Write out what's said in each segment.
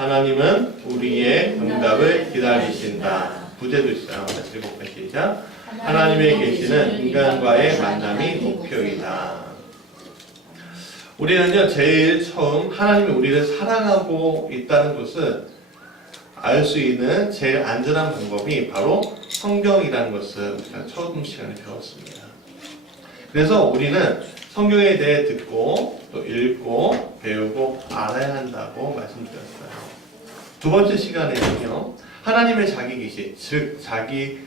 하나님은 우리의 응답을 기다리신다. 부제도 있어요. 같이 읽어볼까요? 시작. 하나님의 계시는 인간과의 만남이 목표이다. 우리는요, 제일 처음 하나님이 우리를 사랑하고 있다는 것을 알 수 있는 제일 안전한 방법이 바로 성경이라는 것을 우리가 처음 시간에 배웠습니다. 그래서 우리는 성경에 대해 듣고 또 읽고 배우고 알아야 한다고 말씀드렸어요. 두 번째 시간에는요, 하나님의 자기 계시, 즉 자기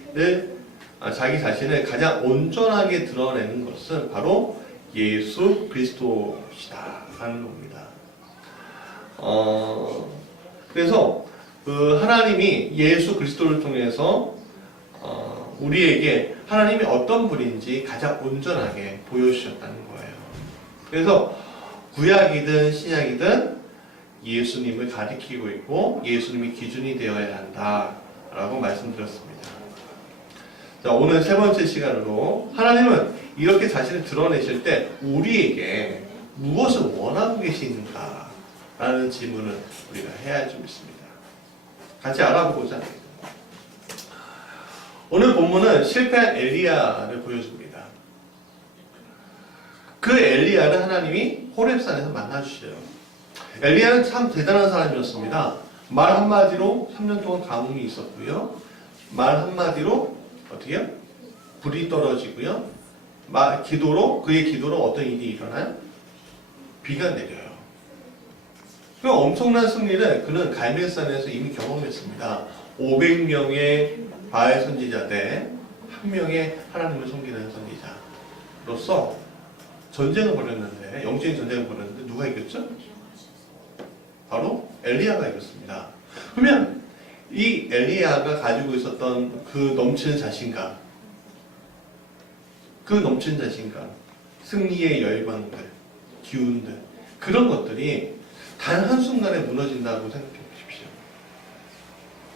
자신을 가장 온전하게 드러내는 것은 바로 예수 그리스도시다 라는 겁니다. 그래서 그 하나님이 예수 그리스도를 통해서 우리에게 하나님이 어떤 분인지 가장 온전하게 보여주셨다는 거예요. 그래서 구약이든 신약이든 예수님을 가리키고 있고 예수님이 기준이 되어야 한다라고 말씀드렸습니다. 자, 오늘 세 번째 시간으로 하나님은 이렇게 자신을 드러내실 때 우리에게 무엇을 원하고 계시는가 라는 질문을 우리가 해야 할 줄 믿습니다. 같이 알아보고자 합니다. 오늘 본문은 실패한 엘리야를 보여줍니다. 그 엘리야를 하나님이 호렙산에서 만나주셔요. 엘리야는 참 대단한 사람이었습니다. 말 한마디로 3년 동안 가뭄이 있었고요. 말 한마디로 어떻게요? 불이 떨어지고요. 그의 기도로 어떤 일이 일어나요? 비가 내려요. 그 엄청난 승리를 그는 갈멜산에서 이미 경험했습니다. 500명의 바알 선지자 대 1명의 하나님을 섬기는 선지자로서 전쟁을 벌였는데, 영적인 전쟁을 벌였는데 누가 이겼죠? 바로 엘리야가 이겼습니다. 그러면 이 엘리야가 가지고 있었던 그 넘치는 자신감, 승리의 열광들, 기운들, 그런 것들이 단 한순간에 무너진다고 생각해 보십시오.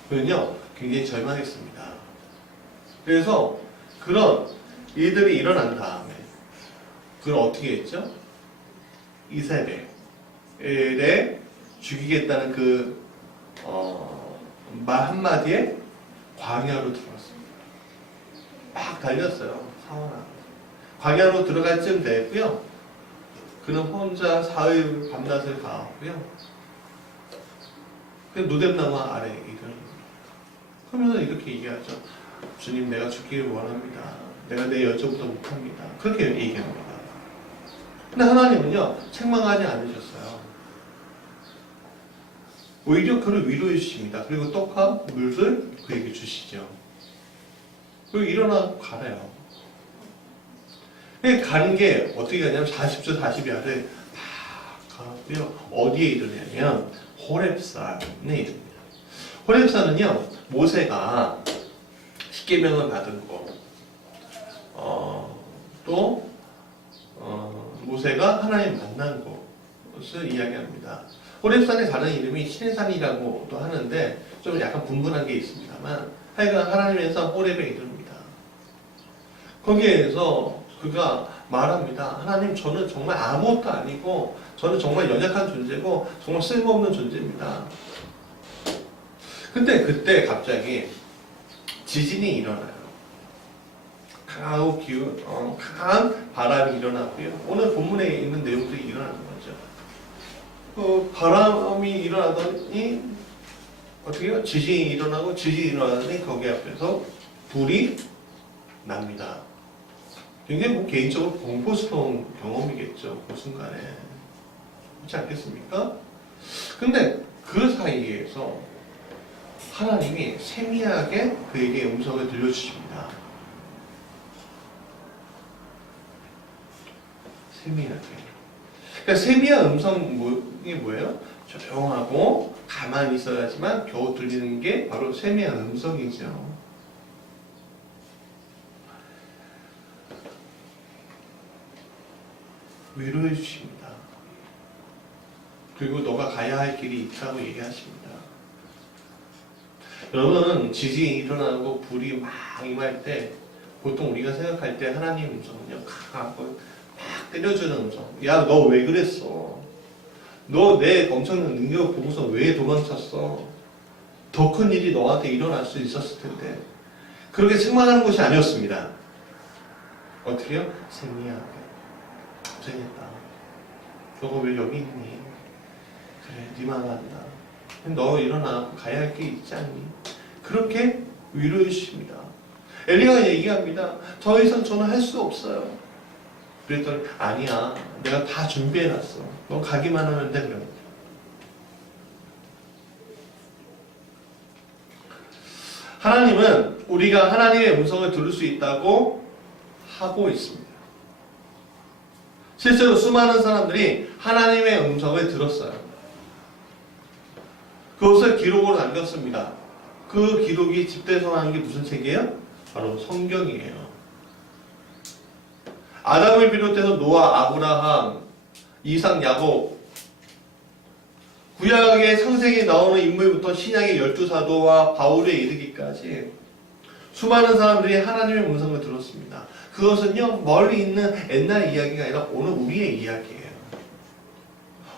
그는요, 굉장히 절망했습니다. 그래서 그런 일들이 일어난 다음에 그걸 어떻게 했죠? 이세벨에 죽이겠다는 그 말 한마디에 광야로 들어갔습니다. 막 달렸어요. 사원하고. 광야로 들어갈 쯤 됐고요. 그는 혼자 사흘 밤낮을 가고요. 그 누뎀나무 아래에 이르는. 그러면서 이렇게 얘기하죠. 주님, 내가 죽기를 원합니다. 내가 내 여정부터 못합니다. 그렇게 얘기합니다. 근데 하나님은요, 책망하지 않으셨어요. 오히려 그를 위로해 주십니다. 그리고 떡과 물을 그에게 주시죠. 그리고 일어나고 가래요. 가는 게 어떻게 가냐면 40주 40야를 막 가고요. 어디에 이르냐면 호렙산에 이릅니다. 호렙산은요, 모세가 십계명을 받은 곳, 또 모세가 하나님 만난 곳을 이야기합니다. 호렙산의 다른 이름이 시내산이라고도 하는데 좀 약간 분분한 게 있습니다만 하여간 하나님에서 호렙에 이릅니다. 거기에서 그가 말합니다. 하나님, 저는 정말 아무것도 아니고 저는 정말 연약한 존재고 정말 쓸모없는 존재입니다. 근데 그때 갑자기 지진이 일어나요. 강하고 강한 바람이 일어나고요. 오늘 본문에 있는 내용들이 일어나는 거죠. 바람이 일어나더니 어떻게 해요? 지진이 일어나고 지진이 일어나더니 거기 앞에서 불이 납니다. 굉장히 개인적으로 공포스러운 경험이겠죠. 그 순간에. 그렇지 않겠습니까? 근데 그 사이에서 하나님이 세미하게 그에게 음성을 들려주십니다. 세미하게. 그러니까 세미한 음성이 뭐예요? 조용하고 가만히 있어야지만 겨우 들리는 게 바로 세미한 음성이죠. 위로해 주십니다. 그리고 너가 가야 할 길이 있다고 얘기하십니다. 여러분, 지진이 일어나고 불이 막 임할 때 보통 우리가 생각할 때 하나님 음성은요, 강하고 막 때려주는 음성. 야, 너 왜 그랬어? 너 내 엄청난 능력을 보고서 왜 도망쳤어? 더 큰 일이 너한테 일어날 수 있었을 텐데. 그렇게 책망하는 것이 아니었습니다. 어떻게요? 생리야, 고생했다. 너가 왜 여기 있니? 그래, 네 마음 안다. 너 일어나, 가야 할 게 있지 않니? 그렇게 위로해 주십니다. 엘리야가 얘기합니다. 더 이상 저는 할 수 없어요. 그랬더니 아니야, 내가 다 준비해놨어. 너 가기만 하면 돼. 그래. 하나님은 우리가 하나님의 음성을 들을 수 있다고 하고 있습니다. 실제로 수많은 사람들이 하나님의 음성을 들었어요. 그것을 기록으로 남겼습니다. 그 기록이 집대성하는 게 무슨 책이에요? 바로 성경이에요. 아담을 비롯해서 노아, 아브라함, 이삭, 야곱, 구약의 창세기에 나오는 인물부터 신약의 12사도와 바울에 이르기까지 수많은 사람들이 하나님의 음성을 들었습니다. 그것은요, 멀리 있는 옛날 이야기가 아니라 오늘 우리의 이야기예요.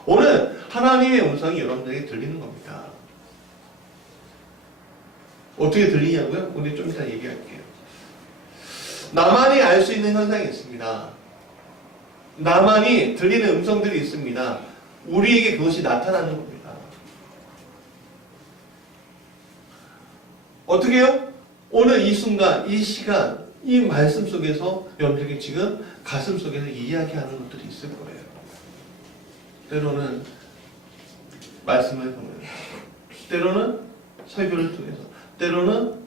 오늘 하나님의 음성이 여러분들에게 들리는 겁니다. 어떻게 들리냐고요? 우리 좀 이따 얘기할게요. 나만이 알 수 있는 현상이 있습니다. 나만이 들리는 음성들이 있습니다. 우리에게 그것이 나타나는 겁니다. 어떻게 해요? 오늘 이 순간, 이 시간, 이 말씀 속에서 여러분들에게 지금 가슴 속에서 이야기하는 것들이 있을 거예요. 때로는 말씀을 통해서, 때로는 설교를 통해서, 때로는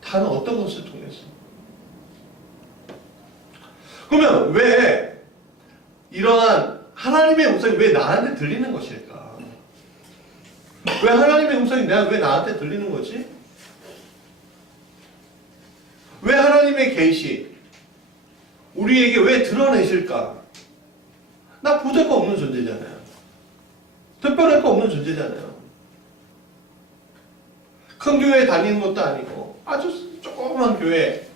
다른 어떤 것을 통해서. 그러면 왜 이러한 하나님의 음성이 왜 나한테 들리는 것일까? 왜 하나님의 음성이 왜 나한테 들리는 거지? 왜 하나님의 계시 우리에게 왜 드러내실까? 나 부족한 없는 존재잖아요. 특별할 거 없는 존재잖아요. 큰 교회에 다니는 것도 아니고 아주 조그만 교회,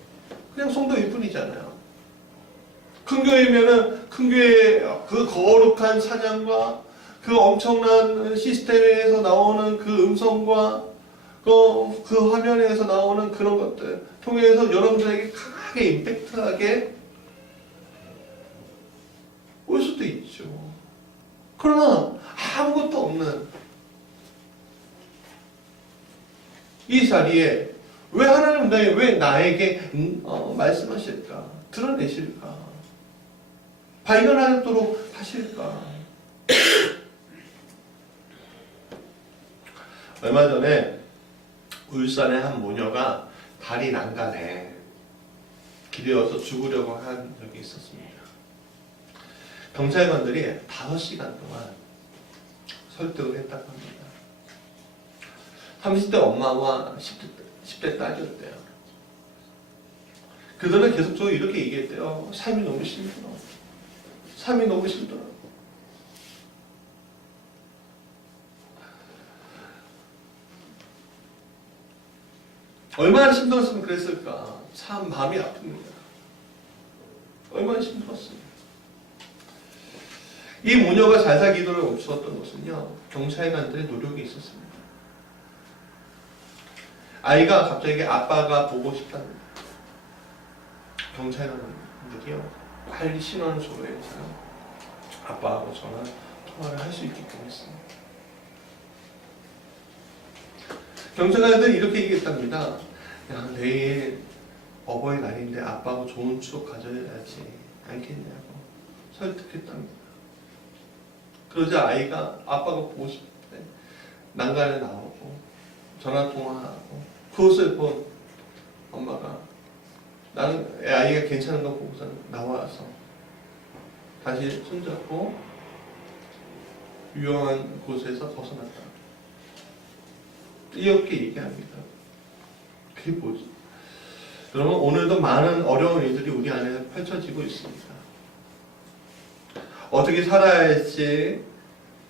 그냥 성도일 뿐이잖아요. 큰 교회면은 큰 교회의 그 거룩한 찬양과 그 엄청난 시스템에서 나오는 그 음성과 그 화면에서 나오는 그런 것들 통해서 여러분들에게 강하게 임팩트하게 올 수도 있죠. 그러나 아무것도 없는 이 자리에 왜 하나님 왜 나에게 말씀하실까? 드러내실까? 발견하도록 하실까? 얼마 전에 울산의 한 모녀가 다리 난간에 기대어서 죽으려고 한 적이 있었습니다. 경찰관들이 5시간 동안 설득을 했다고 합니다. 30대 엄마와 10대 딸이었대요. 그들은 계속적으로 이렇게 얘기했대요. 삶이 너무 힘들어. 삶이 너무 힘들어. 얼마나 힘들었으면 그랬을까. 참 마음이 아픕니다. 얼마나 힘들었어요. 이 모녀가 자살 기도를 멈추었던 것은요, 경찰관들의 노력이 있었습니다. 아이가 갑자기 아빠가 보고 싶답니다. 경찰관들이요, 빨리 신원소로 해서 아빠하고 전화 통화를 할 수 있게끔 했습니다. 경찰관들이 이렇게 얘기했답니다. 야, 내일 어버이날인데 아빠하고 좋은 추억 가져야지 않겠냐고 설득했답니다. 그러자 아이가 아빠가 보고 싶을 때 난간에 나오고 전화통화하고 그것을 본 엄마가 나는 아이가 괜찮은 거 보고서 나와서 다시 손잡고 위험한 곳에서 벗어났다. 이렇게 얘기합니다. 그게 뭐지? 여러분, 오늘도 많은 어려운 일들이 우리 안에 펼쳐지고 있습니다. 어떻게 살아야 할지,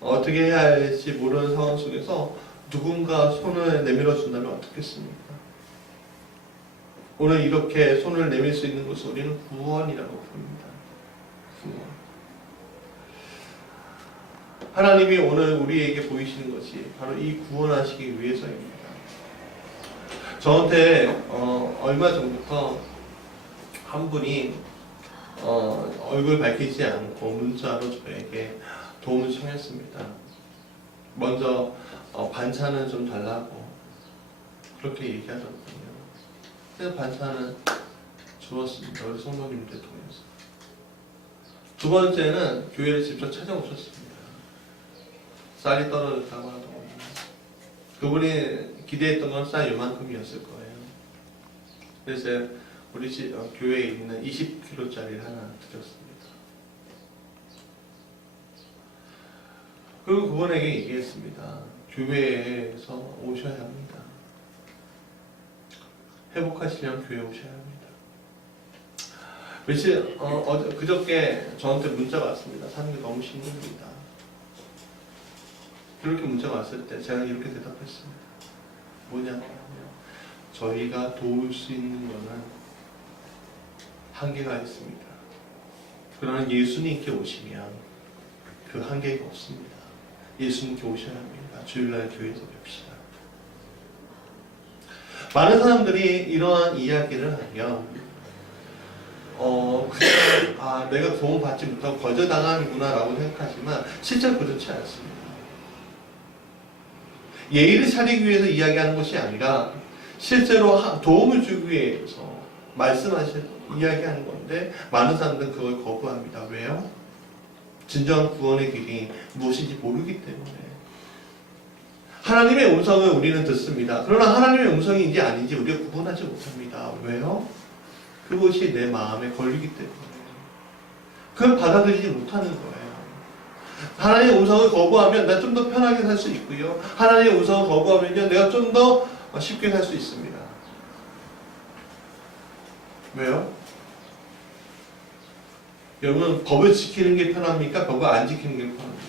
어떻게 해야 할지 모르는 상황 속에서 누군가 손을 내밀어 준다면 어떻겠습니까? 오늘 이렇게 손을 내밀 수 있는 것을 우리는 구원이라고 부릅니다. 구원. 하나님이 오늘 우리에게 보이시는 것이 바로 이 구원하시기 위해서입니다. 저한테 얼마 전부터 한 분이 얼굴 밝히지 않고 문자로 저에게 도움을 청했습니다. 먼저 반찬을 좀 달라고 그렇게 얘기하셨거든요. 그래서 반찬을 주었습니다. 우리 성도님들 통해서. 두 번째는 교회를 직접 찾아오셨습니다. 쌀이 떨어졌다고 하더군요. 그분이 기대했던 건 쌀 요만큼이었을 거예요. 그래서 우리 교회에 있는 20kg짜리를 하나 드렸습니다. 그리고 그분에게 얘기했습니다. 교회에서 오셔야 합니다. 회복하시려면 교회에 오셔야 합니다. 그저께 저한테 문자가 왔습니다. 사는 게 너무 힘듭니다. 그렇게 문자가 왔을 때 제가 이렇게 대답했습니다. 뭐냐면요. 저희가 도울 수 있는 것은 한계가 있습니다. 그러나 예수님께 오시면 그 한계가 없습니다. 예수님께 오셔야 합니다. 주일날 교회에서 뵙시다. 많은 사람들이 이러한 이야기를 하면 그냥 내가 도움 받지 못하고 거절당하는구나 라고 생각하지만 실제로 그렇지 않습니다. 예의를 차리기 위해서 이야기하는 것이 아니라 실제로 도움을 주기 위해서 이야기하는 건데 많은 사람들은 그걸 거부합니다. 왜요? 진정한 구원의 길이 무엇인지 모르기 때문에. 하나님의 음성을 우리는 듣습니다. 그러나 하나님의 음성인지 아닌지 우리가 구분하지 못합니다. 왜요? 그것이 내 마음에 걸리기 때문에. 그걸 받아들이지 못하는 거예요. 하나님의 음성을 거부하면 내가 좀 더 편하게 살 수 있고요. 하나님의 음성을 거부하면요, 내가 좀 더 쉽게 살 수 있습니다. 왜요? 여러분, 법을 지키는 게 편합니까? 법을 안 지키는 게 편합니까?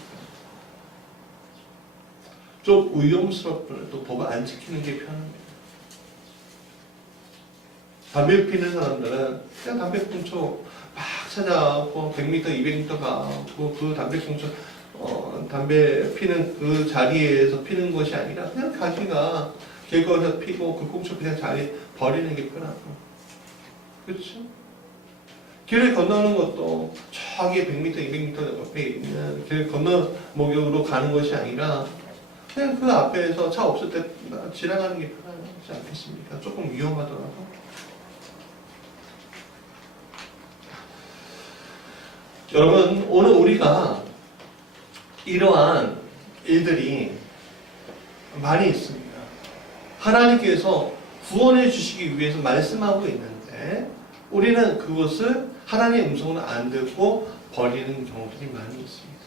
좀 위험스럽더라도 법을 안 지키는 게 편합니다. 담배 피는 사람들은 그냥 담배꽁초 막 찾아가고 100m, 200m 가고 그 담배꽁초 담배 피는 그 자리에서 피는 것이 아니라 그냥 자기가 길거리에서 피고 그 꽁초 그냥 자리에 버리는 게 편하고, 그렇죠? 길을 건너는 것도 저기 100m, 200m 옆에 있는 길 건너 목욕으로 가는 것이 아니라 그냥 그 앞에서 차 없을 때 지나가는 게 편하지 않겠습니까? 조금 위험하더라도. 여러분, 오늘 우리가 이러한 일들이 많이 있습니다. 하나님께서 구원해 주시기 위해서 말씀하고 있는데 우리는 그것을 하나님의 음성을 안 듣고 버리는 경우들이 많이 있습니다.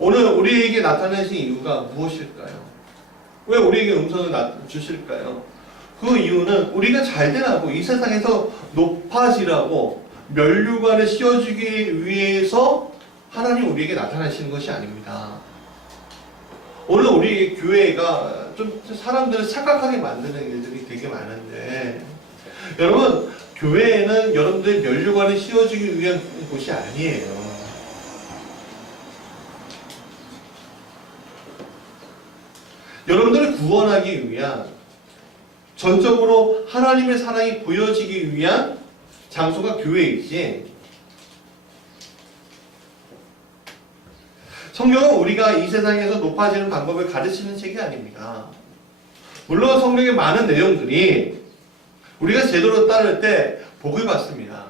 오늘 우리에게 나타내신 이유가 무엇일까요? 왜 우리에게 음성을 주실까요? 그 이유는 우리가 잘 되라고, 이 세상에서 높아지라고, 면류관을 씌워주기 위해서 하나님 우리에게 나타나시는 것이 아닙니다. 오늘 우리 교회가 좀 사람들을 착각하게 만드는 일들이 되게 많은데, 여러분, 교회에는 여러분들의 면류관을 씌워주기 위한 곳이 아니에요. 여러분들을 구원하기 위한, 전적으로 하나님의 사랑이 보여지기 위한 장소가 교회이지, 성경은 우리가 이 세상에서 높아지는 방법을 가르치는 책이 아닙니다. 물론 성경의 많은 내용들이 우리가 제대로 따를 때 복을 받습니다.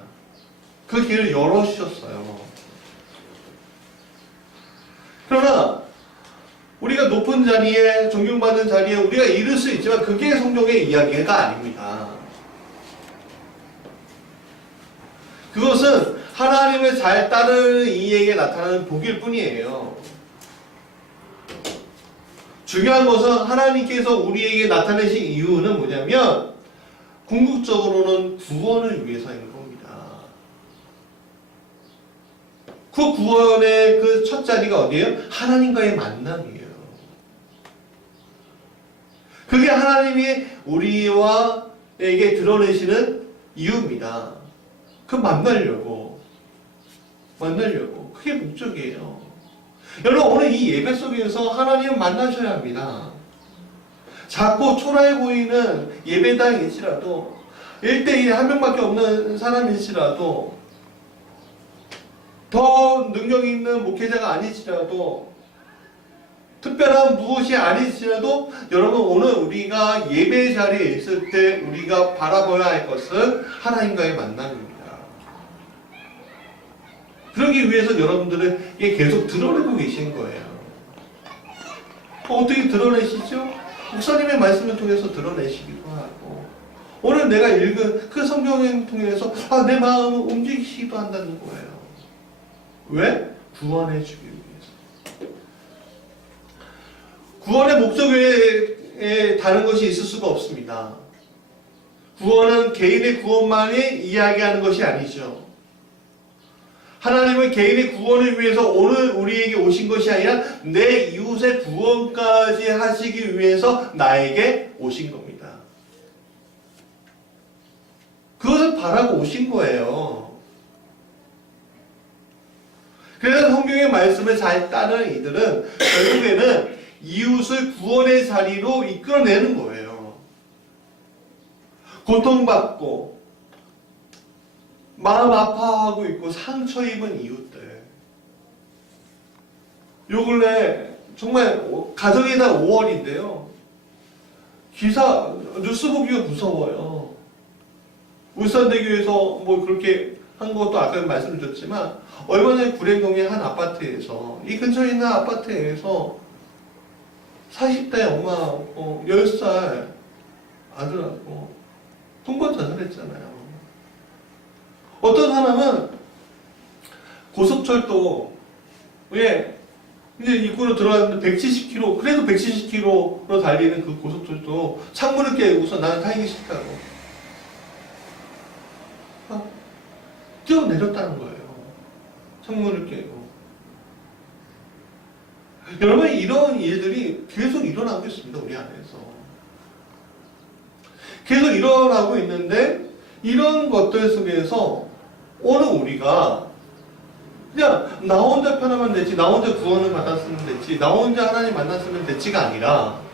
그 길을 열어주셨어요. 그러나 우리가 높은 자리에, 존경받는 자리에 우리가 이룰 수 있지만 그게 성경의 이야기가 아닙니다. 그것은 하나님을 잘 따르는 이에게 나타나는 복일 뿐이에요. 중요한 것은 하나님께서 우리에게 나타내신 이유는 뭐냐면 궁극적으로는 구원을 위해서인 겁니다. 그 구원의 그 첫 자리가 어디예요? 하나님과의 만남이에요. 그게 하나님이 우리와에게 드러내시는 이유입니다. 그 만나려고. 만나려고. 그게 목적이에요. 여러분, 오늘 이 예배 속에서 하나님을 만나셔야 합니다. 작고 초라해 보이는 예배당일지라도 1대1에 한 명밖에 없는 사람일지라도 더 능력 있는 목회자가 아니지라도 특별한 무엇이 아니지라도 여러분, 오늘 우리가 예배 자리에 있을 때 우리가 바라봐야 할 것은 하나님과의 만남입니다. 그러기 위해서 여러분들은 이게 계속 드러내고 계신 거예요. 어떻게 드러내시죠? 목사님의 말씀을 통해서 드러내시기도 하고, 오늘 내가 읽은 그 성경을 통해서 내 마음을 움직이시기도 한다는 거예요. 왜? 구원해 주기 위해서. 구원의 목적 외에 다른 것이 있을 수가 없습니다. 구원은 개인의 구원만이 이야기하는 것이 아니죠. 하나님은 개인의 구원을 위해서 오늘 우리에게 오신 것이 아니라 내 이웃의 구원까지 하시기 위해서 나에게 오신 겁니다. 그것을 바라고 오신 거예요. 그래서 성경의 말씀을 잘 따르는 이들은 결국에는 이웃을 구원의 자리로 이끌어내는 거예요. 고통받고 마음 아파하고 있고 상처 입은 이웃들. 요 근래 정말 가정의 달 5월인데요. 기사 뉴스 보기가 무서워요. 울산대교에서 뭐 그렇게 한 것도 아까 말씀드렸지만 얼마 전에 구례동의 한 아파트에서, 이 근처에 있는 아파트에서 40대 엄마 10살 아들하고 통번 자살했잖아요. 어떤 사람은 고속철도에 이제 입구로 들어갔는데 170km, 그래도 170km로 달리는 그 고속철도 창문을 깨고서 나는 타기 싫다고 뛰어내렸다는 거예요. 창문을 깨고. 여러분, 이런 일들이 계속 일어나고 있습니다. 우리 안에서. 계속 일어나고 있는데 이런 것들 속에서 오늘 우리가 그냥 나 혼자 편하면 됐지, 나 혼자 구원을 받았으면 됐지, 나 혼자 하나님 만났으면 됐지가 아니라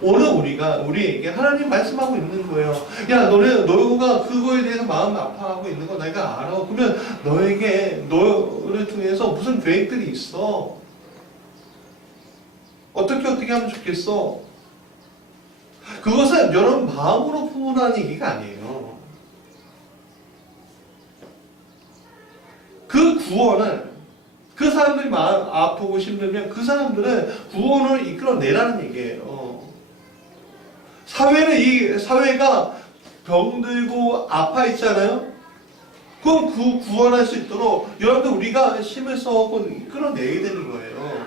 오늘 우리에게 하나님 말씀하고 있는 거예요. 야, 너가 그거에 대해서 마음 아파하고 있는 거 내가 알아. 그러면 너를 통해서 무슨 계획들이 있어. 어떻게 하면 좋겠어. 그것은 여러분 마음으로 품으라는 얘기가 아니에요. 그 구원을, 그 사람들이 마음 아프고 힘들면 그 사람들은 구원을 이끌어내라는 얘기예요. 사회가 병들고 아파 있잖아요. 그럼 구원할 수 있도록 여러분들 우리가 힘을 써서 이끌어내야 되는 거예요.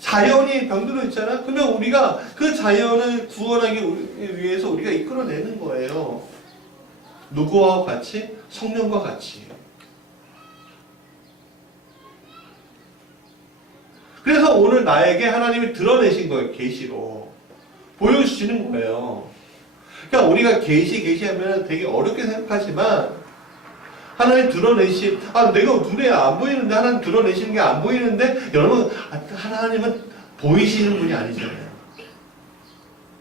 자연이 병들어 있잖아요. 그러면 우리가 그 자연을 구원하기 위해서 우리가 이끌어내는 거예요. 누구와 같이? 성령과 같이. 그래서 오늘 나에게 하나님이 드러내신 거예요. 계시로. 보여주시는 거예요. 그러니까 우리가 계시하면 되게 어렵게 생각하지만 하나님 드러내신, 내가 눈에 안 보이는데 하나님 드러내시는 게 안 보이는데 여러분, 하나님은 보이시는 분이 아니잖아요.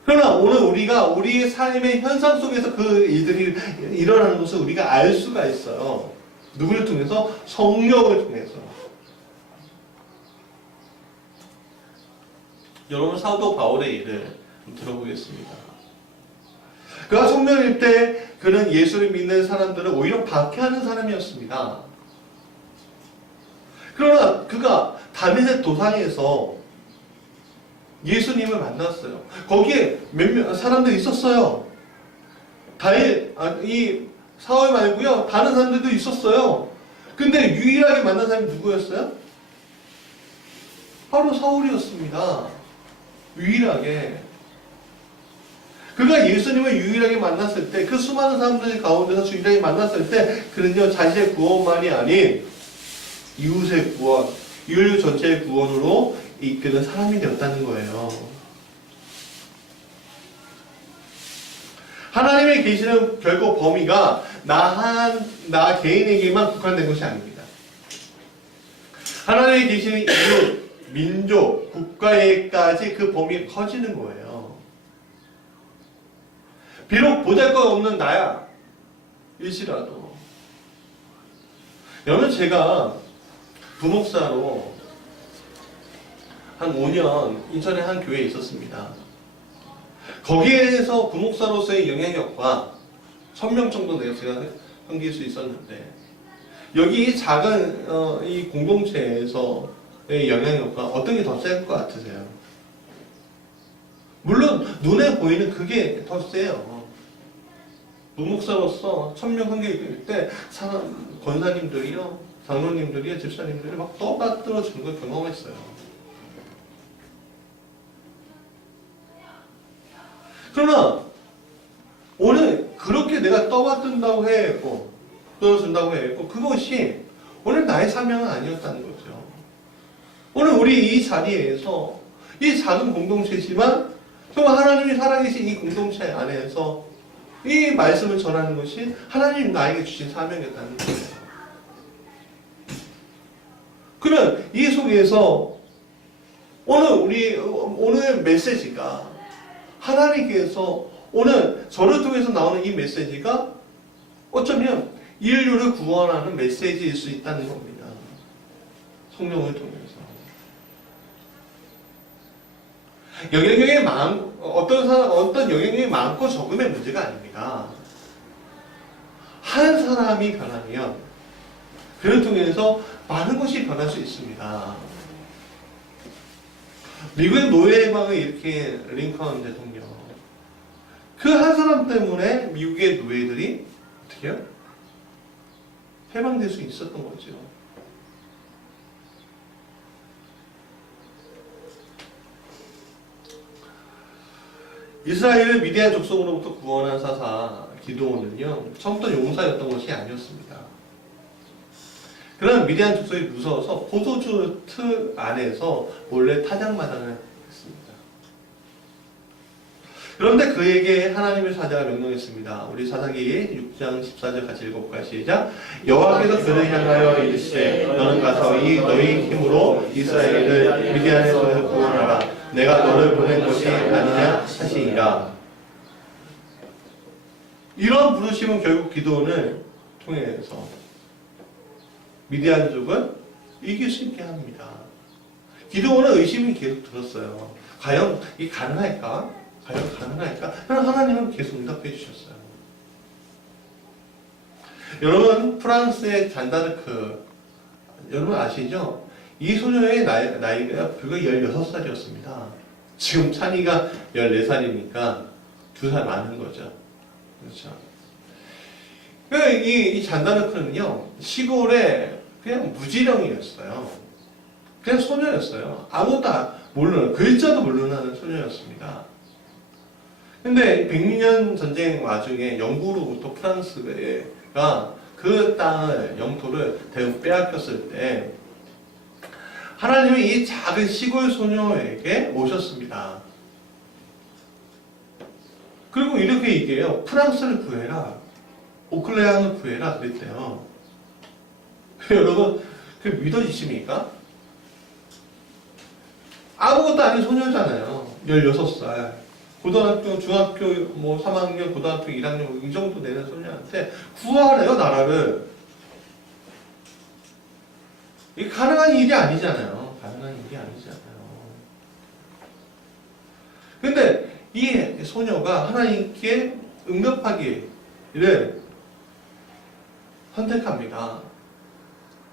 그러나 오늘 우리가 우리의 삶의 현상 속에서 그 일들이 일어나는 것을 우리가 알 수가 있어요. 누구를 통해서? 성령을 통해서. 여러분, 사도 바울의 일을 들어보겠습니다. 그가 청년일 때 그는 예수를 믿는 사람들을 오히려 박해하는 사람이었습니다. 그러나 그가 다윗의 도상에서 예수님을 만났어요. 거기에 몇몇 사람들이 있었어요. 이 사울 말고요, 다른 사람들도 있었어요. 근데 유일하게 만난 사람이 누구였어요? 바로 사울이었습니다. 유일하게. 그가 예수님을 유일하게 만났을 때, 그 수많은 사람들 가운데서 유일하게 만났을 때, 그는요, 자신의 구원만이 아닌 이웃의 구원, 인류 전체의 구원으로 이끄는 사람이 되었다는 거예요. 하나님의 계시는 결국 범위가 나 개인에게만 국한된 것이 아닙니다. 하나님이 계시는 이웃, 민족, 국가에까지 그 범위가 커지는 거예요. 비록 보잘것없는 나야 일시라도. 여러분, 제가 부목사로 한 5년 인천의 한 교회에 있었습니다. 거기에서 부목사로서의 영향력과 1000명 정도 제가 섬길 수 있었는데, 여기 작은 이 공동체에서의 영향력과 어떤 게 더 셀 것 같으세요? 물론 눈에 보이는 그게 더 세요. 부목사로서 1000명 섬길 때 권사님들이요, 장로님들이요, 집사님들이 막 떠받들어 주는 걸 경험했어요. 그러나 오늘 그렇게 내가 떠받든다고 해고 떠준다고 해고 그것이 오늘 나의 사명은 아니었다는 거죠. 오늘 우리 이 자리에서 이 작은 공동체지만 정말 하나님이 살아계신 이 공동체 안에서 이 말씀을 전하는 것이 하나님 나에게 주신 사명이었다는 거예요. 그러면 이 속에서 오늘 메시지가 하나님께서 오늘 저를 통해서 나오는 이 메시지가 어쩌면 인류를 구원하는 메시지일 수 있다는 겁니다. 성령을 통해서. 어떤 영향력이 많고 적음의 문제가 아닙니다. 한 사람이 변하면 그를 통해서 많은 것이 변할 수 있습니다. 미국의 노예 해방을 일으킨 링컨 대통령. 그 한 사람 때문에 미국의 노예들이 어떻게 해요? 해방될 수 있었던 거죠. 이스라엘을 미디안 족속으로부터 구원한 사사 기드온은요, 처음부터 용사였던 것이 아니었습니다. 그런 미디안 족속이 무서워서 포도주 틀 안에서 몰래 타작마당을 했습니다. 그런데 그에게 하나님의 사자가 명령했습니다. 우리 사사기 6장 14절 같이 읽어볼까요? 시작. 여호와께서 그를 향하여 이르시되 너는 가서 이 너희 힘으로 이스라엘을 미디안의 손에서 구원하라. 내가 너를 보낸 것이 아니냐 하시니라. 이런 부르심은 결국 기드온을 통해서 미디안족을 이길 수 있게 합니다. 기드온은 의심이 계속 들었어요. 과연 이게 가능할까? 과연 가능할까? 하나님은 계속 응답해 주셨어요. 여러분, 프랑스의 잔다르크 여러분 아시죠? 이 소녀의 나이가 불과 16살이었습니다. 지금 찬이가 14살이니까 2살 많은 거죠. 그렇죠. 이 잔다르크는요, 시골에 그냥 무지령이었어요. 그냥 소녀였어요. 아무것도 모르는, 글자도 모르는 소녀였습니다. 근데 100년 전쟁 와중에 영국으로부터 프랑스가 그 땅을, 영토를 대부분 빼앗겼을 때 하나님이 이 작은 시골 소녀에게 오셨습니다. 그리고 이렇게 얘기해요. 프랑스를 구해라. 오클레안을 구해라. 그랬대요. 여러분, 그게 믿어지십니까? 아무것도 아닌 소녀잖아요. 16살. 고등학교, 중학교, 3학년, 고등학교 1학년, 이 정도 되는 소녀한테 구하래요, 나라를. 이게 가능한 일이 아니잖아요. 가능한 일이 아니잖아요. 근데 이 소녀가 하나님께 응답하기를 선택합니다.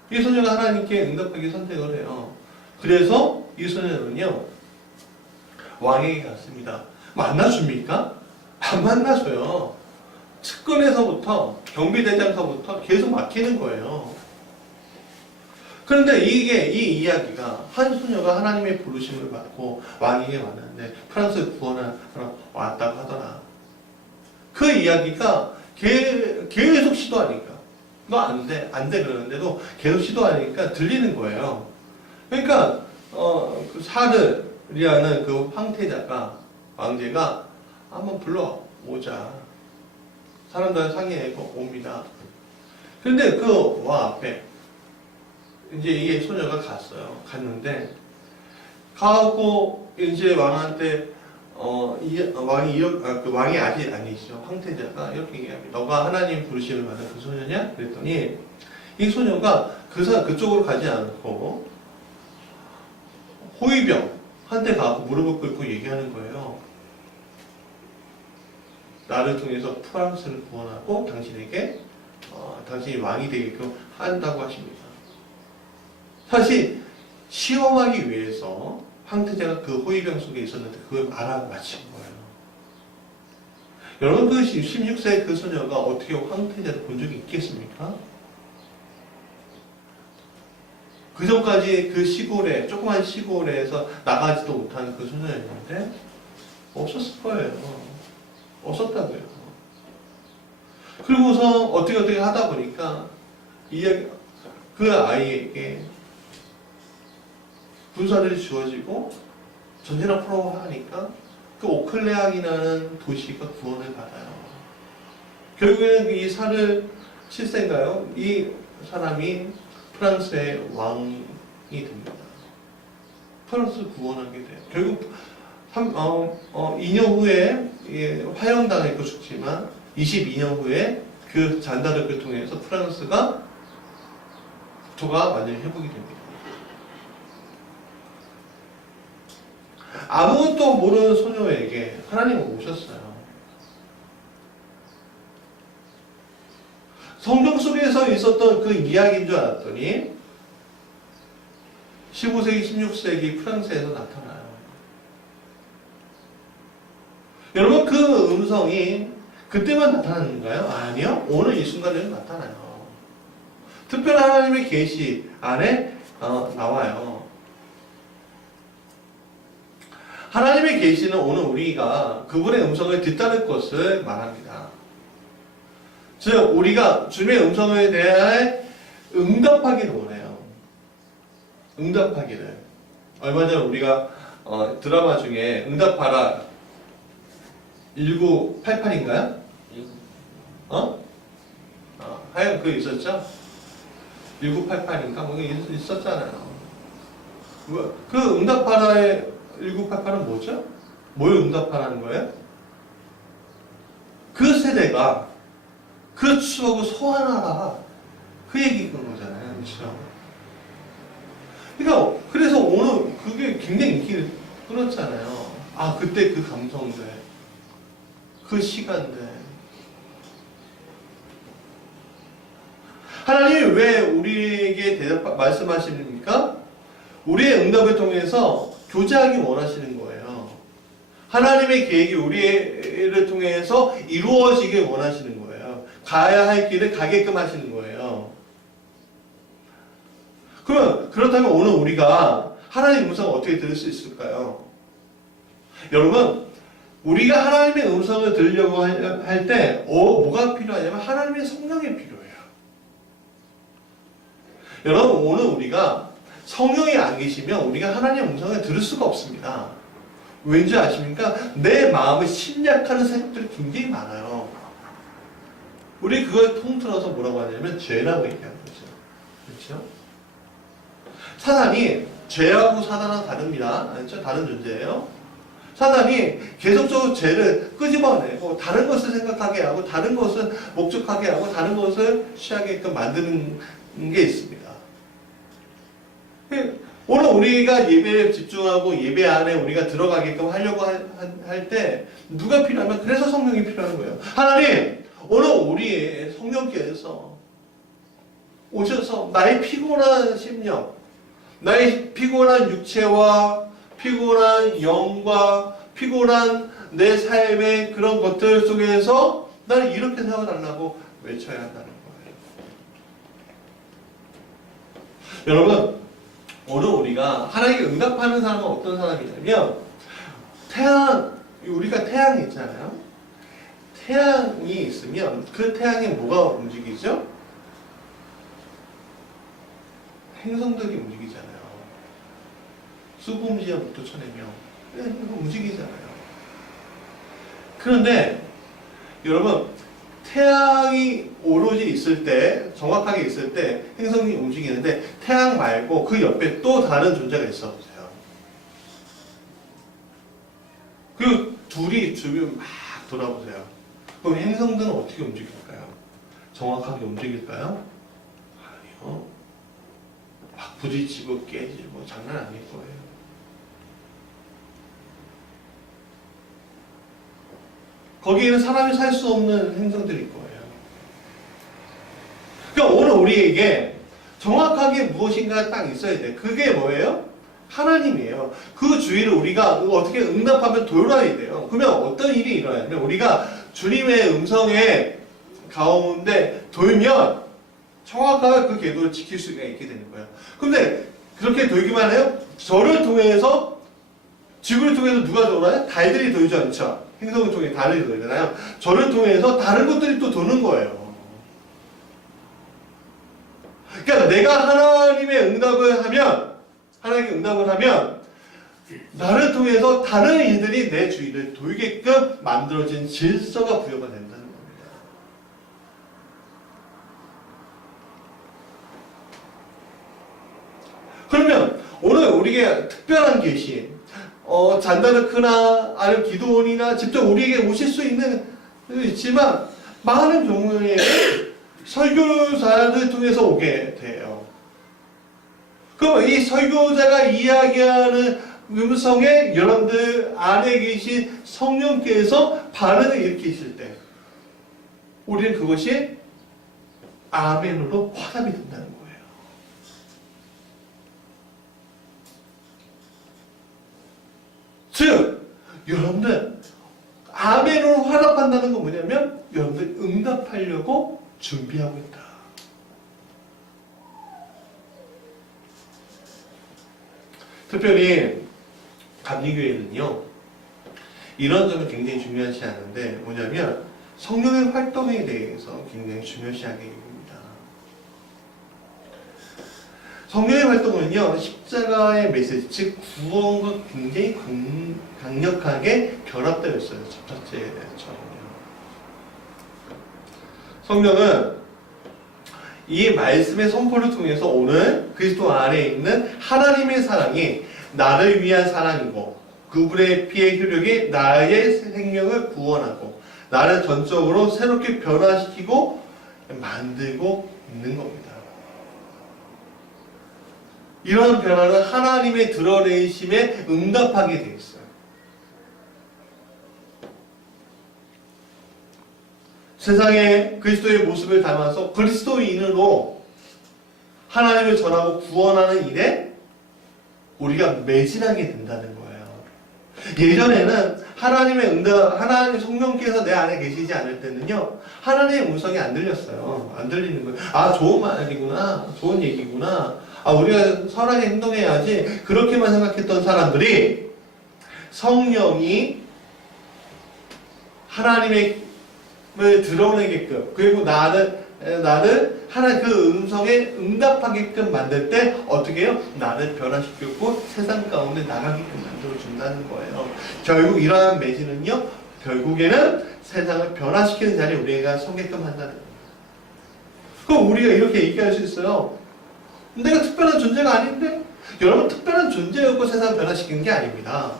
이 소녀가 하나님께 응답하기 선택을 해요. 그래서 이 소녀는요, 왕에게 갔습니다. 만나줍니까? 안 만나줘요. 측근에서부터, 경비대장서부터 계속 막히는 거예요. 그런데 이 이야기가 한 소녀가 하나님의 부르심을 받고 왕에게 왔는데 프랑스를 구원하러 왔다고 하더라. 그 이야기가 계속 시도하니까, 너 안 돼 그러는데도 계속 시도하니까 들리는 거예요. 그러니까 그 사르리아는 그 황제가 한번 불러오자. 사람들 상의해서 옵니다. 근데 그 왕 앞에 이제 이게 소녀가 갔는데 가고 이제 왕한테 왕이 아직 아니시죠. 황태자가 이렇게 얘기합니다. 너가 하나님 부르심을 받은 그 소녀냐? 그랬더니 이 소녀가 그쪽으로 가지 않고 호위병한테 가고 무릎을 꿇고 얘기하는 거예요. 나를 통해서 프랑스를 구원하고 당신에게 당신이 왕이 되게끔 한다고 하십니다. 사실 시험하기 위해서 황태자가 그 호위병 속에 있었는데 그걸 알아맞힌 거예요. 여러분 그 16세의 그 소녀가 어떻게 황태자를 본 적이 있겠습니까? 그 전까지 그 시골에 조그만 시골에서 나가지도 못한 그 소녀였는데 없었을 거예요. 없었다고요. 그리고서 어떻게 하다 보니까 그 아이에게 군사들이 주어지고 전쟁을 풀어 하니까 그 오클레앙이라는 도시가 구원을 받아요. 결국에는 이 사르 7세인가요? 이 사람이 프랑스의 왕이 됩니다. 프랑스를 구원하게 돼요. 결국 2년 후에 화형당했고 죽지만 22년 후에 그 잔다르크를 통해서 프랑스가 국토가 완전히 회복이 됩니다. 아무것도 모르는 소녀에게 하나님은 오셨어요. 성경 속에서 있었던 그 이야기인 줄 알았더니 15세기, 16세기 프랑스에서 나타나요. 여러분 그 음성이 그때만 나타나는가요? 아니요. 오늘 이 순간에는 나타나요. 특별한 하나님의 계시 안에 나와요. 하나님의 계시는 오늘 우리가 그분의 음성을 듣다는 것을 말합니다. 즉 우리가 주님의 음성에 대해 응답하기를 원해요. 응답하기를. 얼마 전에 우리가 드라마 중에 응답하라 1988인가요? 하여간 그거 있었죠? 1988인가? 뭐 있었잖아요. 그 응답하라의 1988은 뭐죠? 뭘 응답하라는 거예요? 그 세대가 그 추억을 소환하라. 그 얘기인 거잖아요. 그렇죠? 그러니까 그래서 오늘 그게 굉장히 인기를 끌었잖아요. 아 그때 그 감성들, 그 시간들. 하나님이 왜 우리에게 말씀하십니까? 우리의 응답을 통해서 교제하기 원하시는 거예요. 하나님의 계획이 우리를 통해서 이루어지길 원하시는 거예요. 가야 할 길을 가게끔 하시는 거예요. 그렇다면 오늘 우리가 하나님의 음성을 어떻게 들을 수 있을까요? 여러분, 우리가 하나님의 음성을 들으려고 할 때 뭐가 필요하냐면 하나님의 성령이 필요해요. 여러분, 오늘 우리가 성령이 안 계시면 우리가 하나님의 음성을 들을 수가 없습니다. 왠지 아십니까? 내 마음을 침략하는 세력들이 굉장히 많아요. 우리 그걸 통틀어서 뭐라고 하냐면 죄라고 얘기하는 거죠. 그렇죠? 사단이 죄하고 사단은 다릅니다. 그렇죠? 다른 존재예요. 사단이 계속적으로 죄를 끄집어내고 다른 것을 생각하게 하고 다른 것을 목적하게 하고 다른 것을 취하게끔 만드는 게 있습니다. 오늘 우리가 예배에 집중하고 예배 안에 우리가 들어가게끔 하려고 할 때 누가 필요하면 그래서 성령이 필요한 거예요. 하나님 오늘 우리의 성령께서 오셔서 나의 피곤한 심령, 나의 피곤한 육체와 피곤한 영과 피곤한 내 삶의 그런 것들 속에서 나를 이렇게 세워달라고 외쳐야 한다는 거예요. 여러분 오늘 우리가 하나님께 응답하는 사람은 어떤 사람이냐면 우리가 태양이 있잖아요. 태양이 있으면 그 태양에 뭐가 움직이죠? 행성들이 움직이잖아요. 수금지와 목토천해명 움직이잖아요. 그런데 여러분 태양이 오로지 있을 때, 정확하게 있을 때 행성이 움직이는데 태양 말고 그 옆에 또 다른 존재가 있어 보세요. 그리고 둘이 주변 막 돌아보세요. 그럼 행성들은 어떻게 움직일까요? 정확하게 움직일까요? 아니요. 막 부딪히고 깨지고 장난 아닐 거예요. 거기에는 사람이 살 수 없는 행성들일 거예요. 그러니까 오늘 우리에게 정확하게 무엇인가 딱 있어야 돼. 그게 뭐예요? 하나님이에요. 그 주의를 우리가 어떻게 응답하면 돌아야 돼요. 그러면 어떤 일이 일어나냐면 우리가 주님의 음성에 가운데 돌면 정확하게 그 궤도를 지킬 수가 있게 되는 거예요. 근데 그렇게 돌기만 해요? 저를 통해서 지구를 통해서 누가 돌아요? 달들이 돌지 않죠. 행성을 통해 달들이 돌잖아요. 저를 통해서 다른 것들이 또 도는 거예요. 그러니까 내가 하나님의 응답을 하면 나를 통해서 다른 이들이 내 주위를 돌게끔 만들어진 질서가 부여가 된다는 겁니다. 그러면 오늘 우리에게 특별한 계시, 잔다르크나 아니면 기도원이나 직접 우리에게 오실 수 있지만 많은 경우에 설교사를 통해서 오게 돼요. 그럼 이 설교자가 이야기하는 음성에 여러분들 안에 계신 성령께서 반응을 일으키실 때 우리는 그것이 아멘으로 화답이 된다는 거예요. 즉 여러분들 아멘으로 화답한다는 건 뭐냐면 여러분들 응답하려고 준비하고 있다. 특별히 감리교회는요 이런 점이 굉장히 중요하지 않은데 뭐냐면 성령의 활동에 대해서 굉장히 중요시하게 됩니다. 성령의 활동은요 십자가의 메시지 즉 구원과 굉장히 강력하게 결합되어 있어요. 첫 번째처럼요. 성령은 이 말씀의 선포를 통해서 오늘 그리스도 안에 있는 하나님의 사랑이 나를 위한 사랑이고 그분의 피의 효력이 나의 생명을 구원하고 나를 전적으로 새롭게 변화시키고 만들고 있는 겁니다. 이러한 변화는 하나님의 드러내심에 응답하게 되어 있어요. 세상에 그리스도의 모습을 담아서 그리스도인으로 하나님을 전하고 구원하는 일에 우리가 매진하게 된다는 거예요. 예전에는 하나님 성령께서 내 안에 계시지 않을 때는요, 하나님의 음성이 안 들렸어요. 안 들리는 거예요. 아, 좋은 말이구나. 좋은 얘기구나. 아, 우리가 선하게 행동해야지. 그렇게만 생각했던 사람들이 성령이 하나님의 드러내게끔 그리고 나를 하나님 그 음성에 응답하게끔 만들 때 어떻게 해요? 나를 변화시켰고 세상 가운데 나가게끔 만들어준다는 거예요. 결국 이러한 매진은요 결국에는 세상을 변화시키는 자리에 우리가 서게끔 한다는 거예요. 그럼 우리가 이렇게 얘기할 수 있어요. 내가 특별한 존재가 아닌데? 여러분 특별한 존재였고 세상을 변화시키는 게 아닙니다.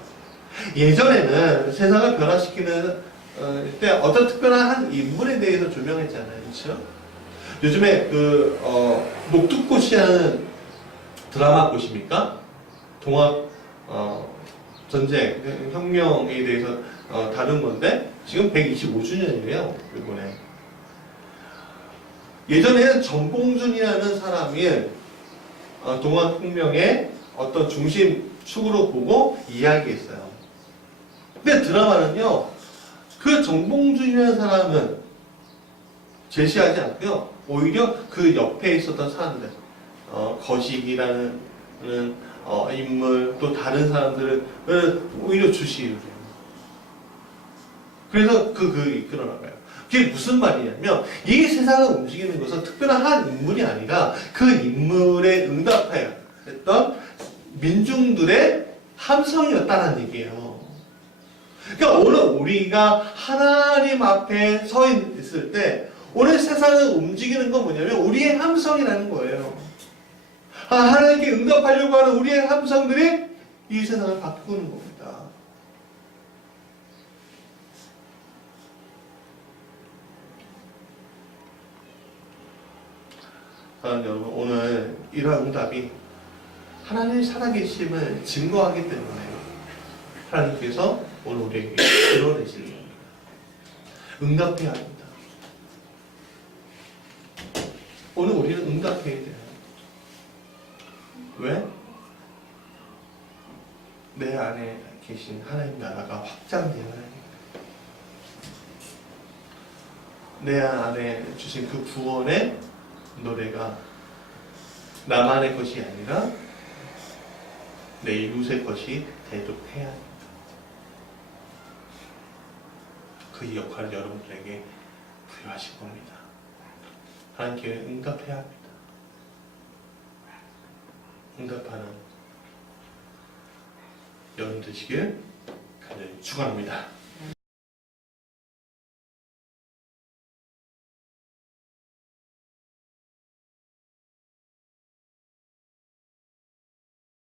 예전에는 세상을 변화시키는 때 어떤 특별한 한 인물에 대해서 조명했잖아요. 그렇죠? 요즘에 녹두꽃이라는 드라마 보십니까? 동학 전쟁 혁명에 대해서 다룬 건데 지금 125주년이에요. 이번에. 예전에는 정봉준이라는 사람이 동학혁명의 어떤 중심축으로 보고 이야기했어요. 근데 드라마는요 그 정봉준이라는 사람은 제시하지 않고요. 오히려 그 옆에 있었던 사람들, 거식이라는 인물, 또 다른 사람들을 오히려 주시해요. 그래서 이끌어 나가요. 그게 무슨 말이냐면, 이 세상을 움직이는 것은 특별한 한 인물이 아니라 그 인물에 응답하여 했던 민중들의 함성이었다는 얘기예요. 그러니까 오늘 우리가 하나님 앞에 서 있을 때 오늘 세상을 움직이는 건 뭐냐면 우리의 함성이라는 거예요. 하나님께 응답하려고 하는 우리의 함성들이 이 세상을 바꾸는 겁니다. 사랑하는 여러분, 오늘 이러한 응답이 하나님의 살아계심을 증거하기 때문에 하나님께서 오늘 우리에게 이뤄내시는 겁니다. 응답해야 합니다. 오늘 우리는 응답해야 돼요. 왜? 내 안에 계신 하나님 나라가 확장되어야 합니다. 내 안에 주신 그 구원의 노래가 나만의 것이 아니라 내 이웃의 것이 되도록 해야 합니다. 그 역할을 여러분들에게 부여하신 겁니다. 하나님께 응답해야 합니다. 응답하는 여러분 되시길 간절히 축원합니다.